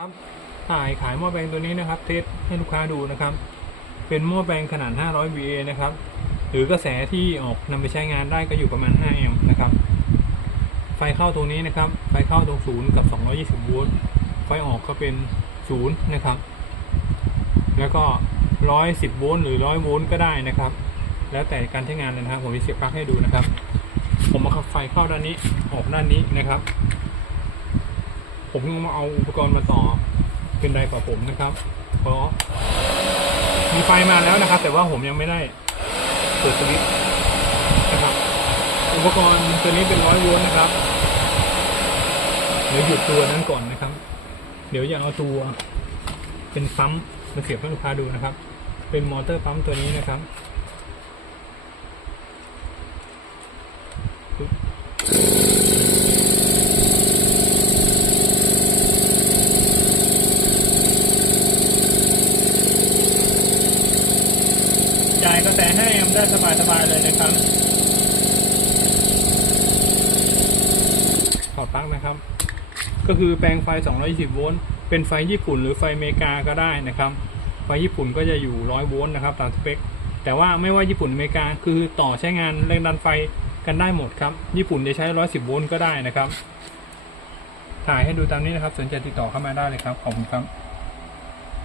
ครับถ่ายขายหม้อแปลงตัวนี้นะครับ เทสให้ลูกค้าดูนะครับ เป็นหม้อแปลงขนาด 500 VA นะครับ หรือกระแสที่ออกนำไปใช้งานได้ก็อยู่ประมาณ 5 แอมป์นะครับ ไฟเข้าตรงนี้นะครับ ไฟเข้าตรงศูนย์กับ 220 โวลต์ ไฟออกก็เป็นศูนย์นะครับ แล้วก็ 110 โวลต์หรือ 100 โวลต์ก็ได้นะครับ แล้วแต่การใช้งานเลยนะครับ ผมจะเสียบปลั๊กให้ดูนะครับ ผมเอาไฟเข้าด้านนี้ ออกด้านนี้นะครับ ผมก็มาเอาอุปกรณ์มาต่อเป็นไดกับผมนะครับ เพราะมีไฟมาแล้วนะครับ แต่ว่าผมยังไม่ได้เปิดสวิตช์นะครับ อุปกรณ์ตัวนี้เป็นร้อยโวลต์นะครับ เดี๋ยวหยุดตัวนั้นก่อนนะครับ เดี๋ยวจะเอาตัวเป็นปั๊มมาเสียบให้ลูกค้าดูนะครับ เป็นมอเตอร์ปั๊มตัวนี้นะครับ จ่ายกระแสให้มป์ได้สบายๆเลยนะครับ ขอปลั๊กนะครับ ก็คือแปลงไฟ 220 โวลต์ เป็นไฟญี่ปุ่นหรือไฟอเมริกาก็ได้นะครับ ไฟญี่ปุ่นก็จะอยู่ 100 โวลต์นะครับตามสเปค แต่ว่าไม่ว่าญี่ปุ่นอเมริกาคือต่อใช้งานแรงดันไฟกันได้หมดครับ ญี่ปุ่นจะใช้ 110 โวลต์ก็ได้นะครับ ถ่ายให้ดูตามนี้นะครับ สนใจติดต่อเข้ามาได้เลยครับ ขอบคุณครับ